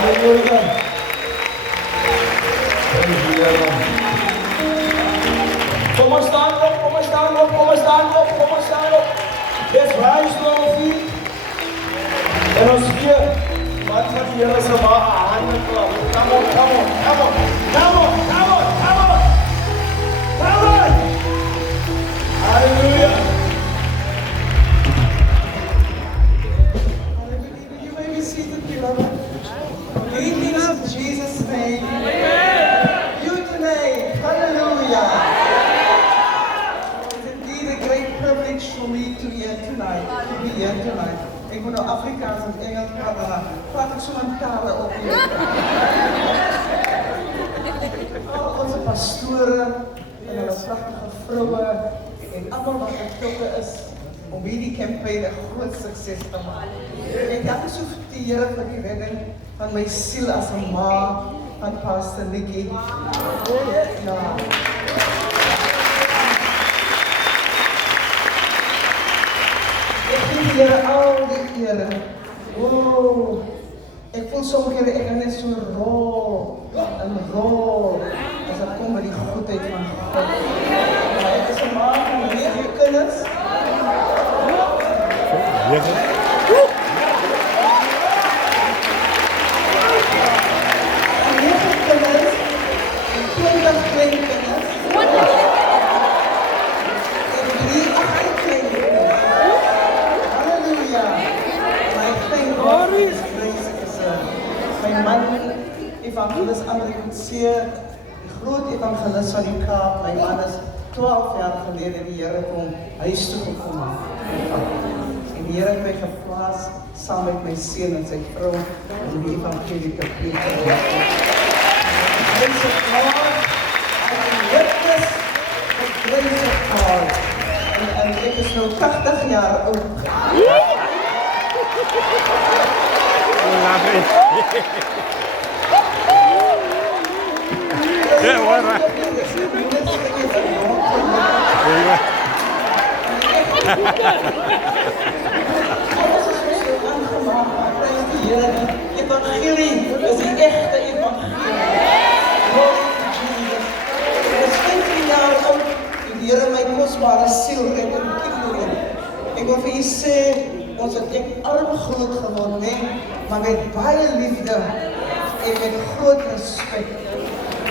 Hallelujah. Praise the Lord. Kom ons staan op, kom ons staan op, kom ons staan op, kom ons staan op. Let's rise to our feet. En ons gee wat van die Here se hande klap. Come on, come on, come on, come on, come on, come on. Come on. Hallelujah. You may be seated, beloved. Greetings in Jesus' name. Beauty name. Hallelujah. It's indeed a great privilege for me to be here tonight. Ik moet nou Afrikaans en Engels praten, maar praat ik zo'n talen op hier. Al onze pastoren en onze prachtige vrouwen en allemaal wat betrokken is om hierdie campaign een groot succes te maken. En dank so die Here vir die redding van my siel as 'n ma van Pastor Nikki. Ja. Ek gee die Here al die ere. Oh, ek voel soms keer ek net so rol as ek kom by die goedheid van God. Ja, ek is 'n ma van 9 kinders. Evangelist André Kutseer, die groot evangelist van die Kaap. My man is 12 jaar gelede die Here kom huis toe gekom. En die Here het my geplaas saam met my seun en sy vrou om die evangelie te preek. Praise the Lord. I can witness the grace of God. En ek is nou 80 jaar oud. Yeah, why not? Evangelie is die echte evangelie. Glory to Jesus. Ek is 15 jaar oud en die Here my kosbare siel red en kinderen. Ek wil vir u sê, ons het ek arm groot geword, nee, maar met baie liefde en met groot respek.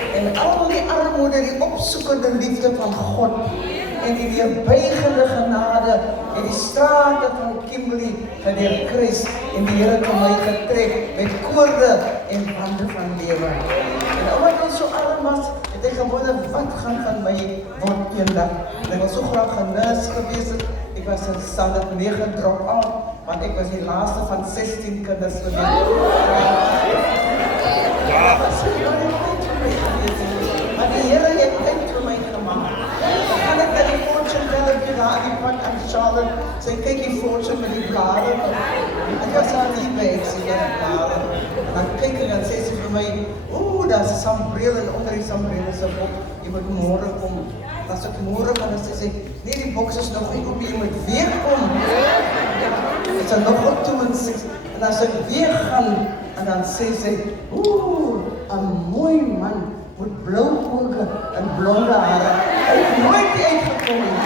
En al die armoede, die opsoekende liefde van God en die weerbuigende genade en die strate van Kimberley en die kruis en die Here het my getrek met koorde en bande van lewe. En omdat ons so arm was, het ek gewonder wat gaan van my word eendag. En ek was so graag genees gewees het. Ek was in standaard 9 drop-out, want ek was die laaste van 16 kinders gewees. Maar die Here het tyd vir my gemaak. Gaan ek na die fortune teller by daar die pad aan Charlotte, sy kyk die fortune met die blare. Ek was aan die bed, sy met die blare. En dan kyk ek en sê sy vir my, oeh, daar is 'n sambreel en onder die sambreel is 'n bok. Jy moet môre kom. As ek môre gaan, dan sê sy, nee, die boks is nog nie op, jy moet weer kom. Dit is nog op 2 en 6. En as ek weer gaan, en dan sê sy, oeh, 'n mooi man met blou oë en blonde hare. Hy het nooit uitgekom nie.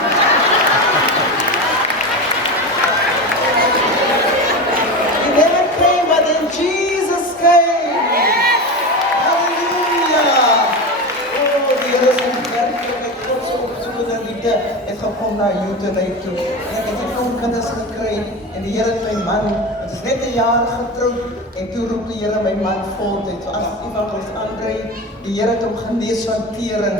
He never came, but then Jesus came. Hallelujah. Oh, die Here is werklik met God se opsoekende liefde het gekom na jou toe. En ek het 'n kinders gekry en die Here het my man, het is net 'n jaar getroud en toe roep die Here my man voltyd. So as evangelist André, die Here het hom genees van tering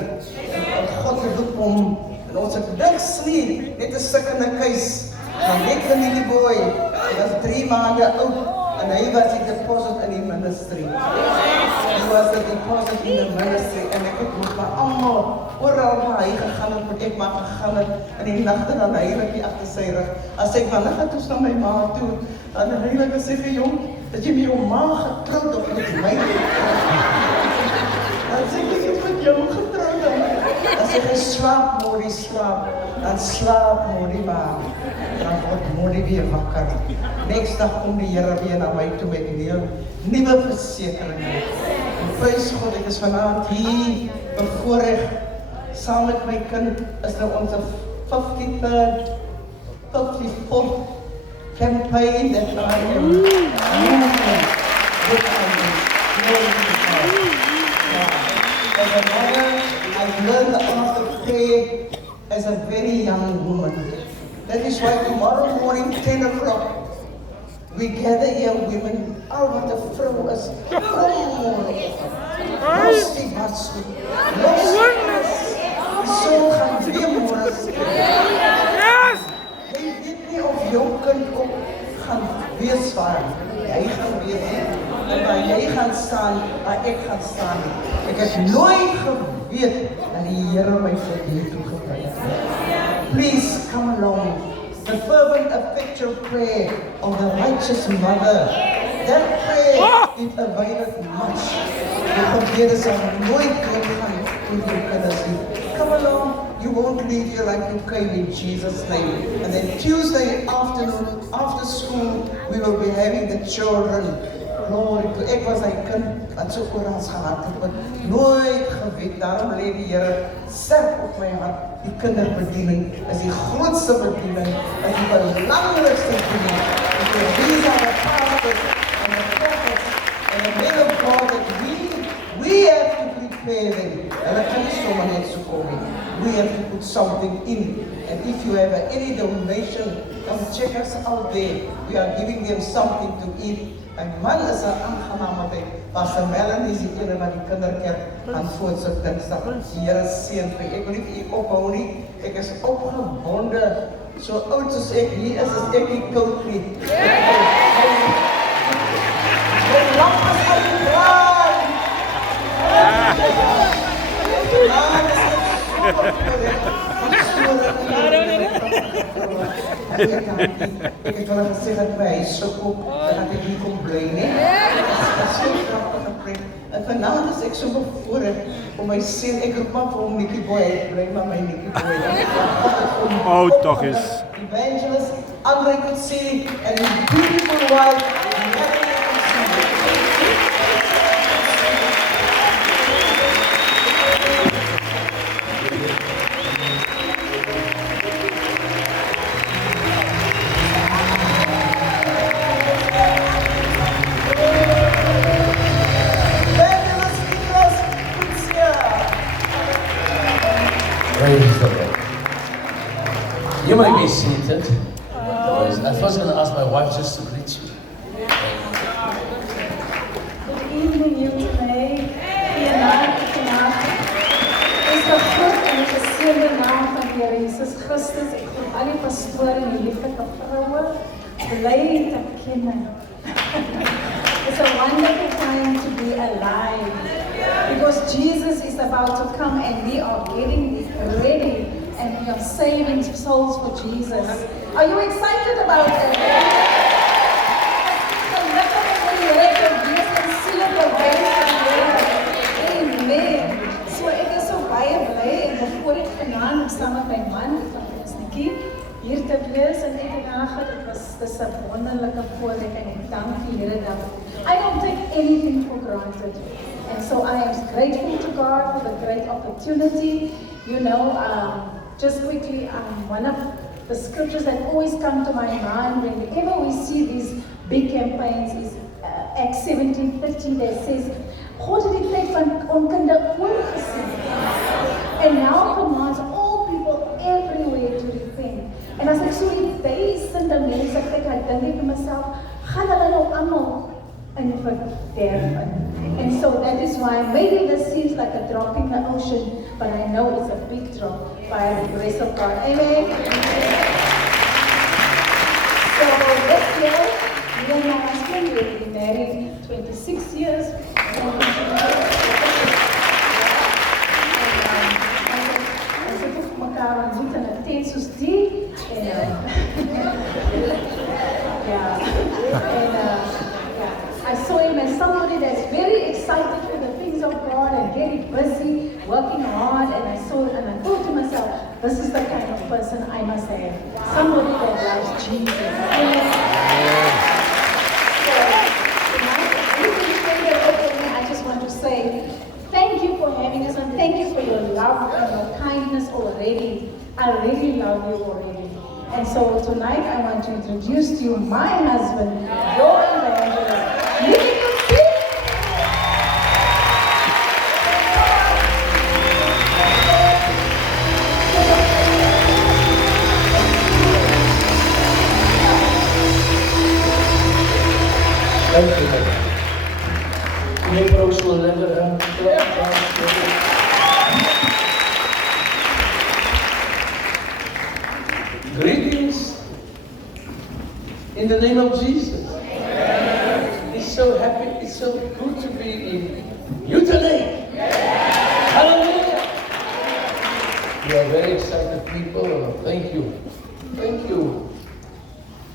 en God roep hom en ons het niks nie, net 'n sukkende kuis. Dan net van die boy, hy was 3 maande oud en hy was die deposit in die ministry. He was the deposit in the ministry en ek het met my almal oral waar hy gegaan het, moet ek maar gegaan het in die nagte dan heilig agter sy rug. As ek van nagte toe na my ma toe, dan heilig sê vir jong, dat jy met jou ma getroud of met my. Dan sê ek het met jou getroud. Dan sê hy slaap, Mori slaap, dan slaap Mori maar. Dan word Mori weer wakker. Next dag kom die Here weer na my toe met nuwe versekeringe. En prys God, ek is vanaand hier bevoorreg saam met my kind is nou ons 54th campaign that I am moving with as a mother, I've learned the art of prayer as a very young woman. That is why tomorrow morning, 10 o'clock, we gather here women. Oh, wat 'n vrou is. Rustig, rustig. So gaan weer môre. Jy weet nie of jou kind ook gaan wees waar. Jy gaan weet en waar jy gaan staan, waar ek gaan staan. Ek het nooit geweet dat die Here my vir hier toe gebring het. Please come along. The fervent, effectual prayer of the righteous mother. That prayer, it availeth much. The computer sal nooit doodgaan toe jy kinders nie. Come along, you won't leave here like you came in Jesus' name. And then Tuesday afternoon, after school, we will be having the children. Glory to ek was hy kind wat so oral gehad het, wat nooit geweet, daarom lê die Here sterk op my hart. Die kinderbediening is die grootste bediening, is die belangrikste bediening. These are the pastors and the prophets and the men of God that we have to prepare them. And I can't so many to call me. We have to put something in. And if you have any donation, come check us out there. We are giving them something to eat. En man is 'n aangenaamheid. Pastor Melanie is die ene wat die kinderkerk aan voortsit Dinsdag. Die Here seën vir ek wil nie vir u ophou nie. Ek is opgebonde. So oud soos ek hier is ek nie koud nie. Die lamp is uitgebraai. Ek het wel gesê dat my sukkel dat ek hier kom bly, nee. Dit is so grappig gepreek. En vanaand is ek so bevoorreg om my seun, ek roep maar vir hom Nikkie Boy, bly maar my Nikkie Boy. Oh, tog is. Evangelist Andre Kutsi and his beautiful wife, Praise the Lord. You may be seated. I was first going to ask my wife just to greet you. Good evening, you today. Goeienaand, goeienaand. Is dat goed en het is de naam van de Heer Jesus Christus. Ik wil al die pastoren en die lieflijke vrouwen blij te kennen. It's a wonderful time to be alive. Because Jesus is about to come and we are getting ready and we are saving souls for Jesus. Are you excited about it? Amen. So ek is so baie bly en bevoorreg vanaand saam met my man, ons Nikkie, hier te wees en ek het aangegaan, dis 'n wonderlike voorreg en ek dank die Here daarvoor. I don't take anything for granted. And so I am grateful to God for the great opportunity. You know, just quickly, one of the scriptures that always come to my mind whenever we see these big campaigns is Acts 17:13 that says, God het die tyd van onkunde oorgesien. And now commands all people everywhere to repent. En as ek so die duisende mense kyk, ek dink vir myself, gaan hulle nou almal in verderf in? And so that is why maybe this seems like a drop in the ocean, but I know it's a big drop by the grace of God. Amen. So this year, me and my husband will be married 26 years. Ons het ook mekaar ontmoet in 'n tent soos die. I saw him as somebody that's very excited for the things of God and very busy, working hard, and I thought to myself, this is the kind of person I must have. Somebody that loves Jesus. Amen. I really love you already. And so tonight I want to introduce to you my husband, your evangelist, Nicky Kempsey. Thank you. Meneer Proost, lekker. Greetings in the name of Jesus. It's so happy, it's so good to be in Utah. Hallelujah. You are very excited people. Thank you. Thank you,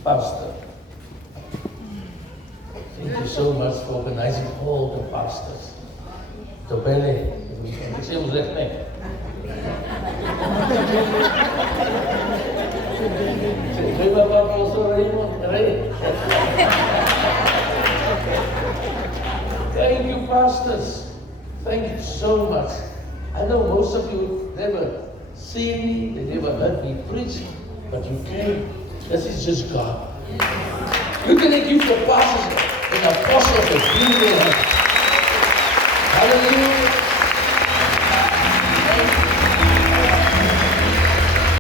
Pastor. Thank you so much for organizing all the pastors. Tobele, dizemos recht. Thank you, pastors. Thank you so much. I know most of you never seen me, they never heard me preach, but you came. This is just God. You can give the pastors and apostles a few minutes. Hallelujah.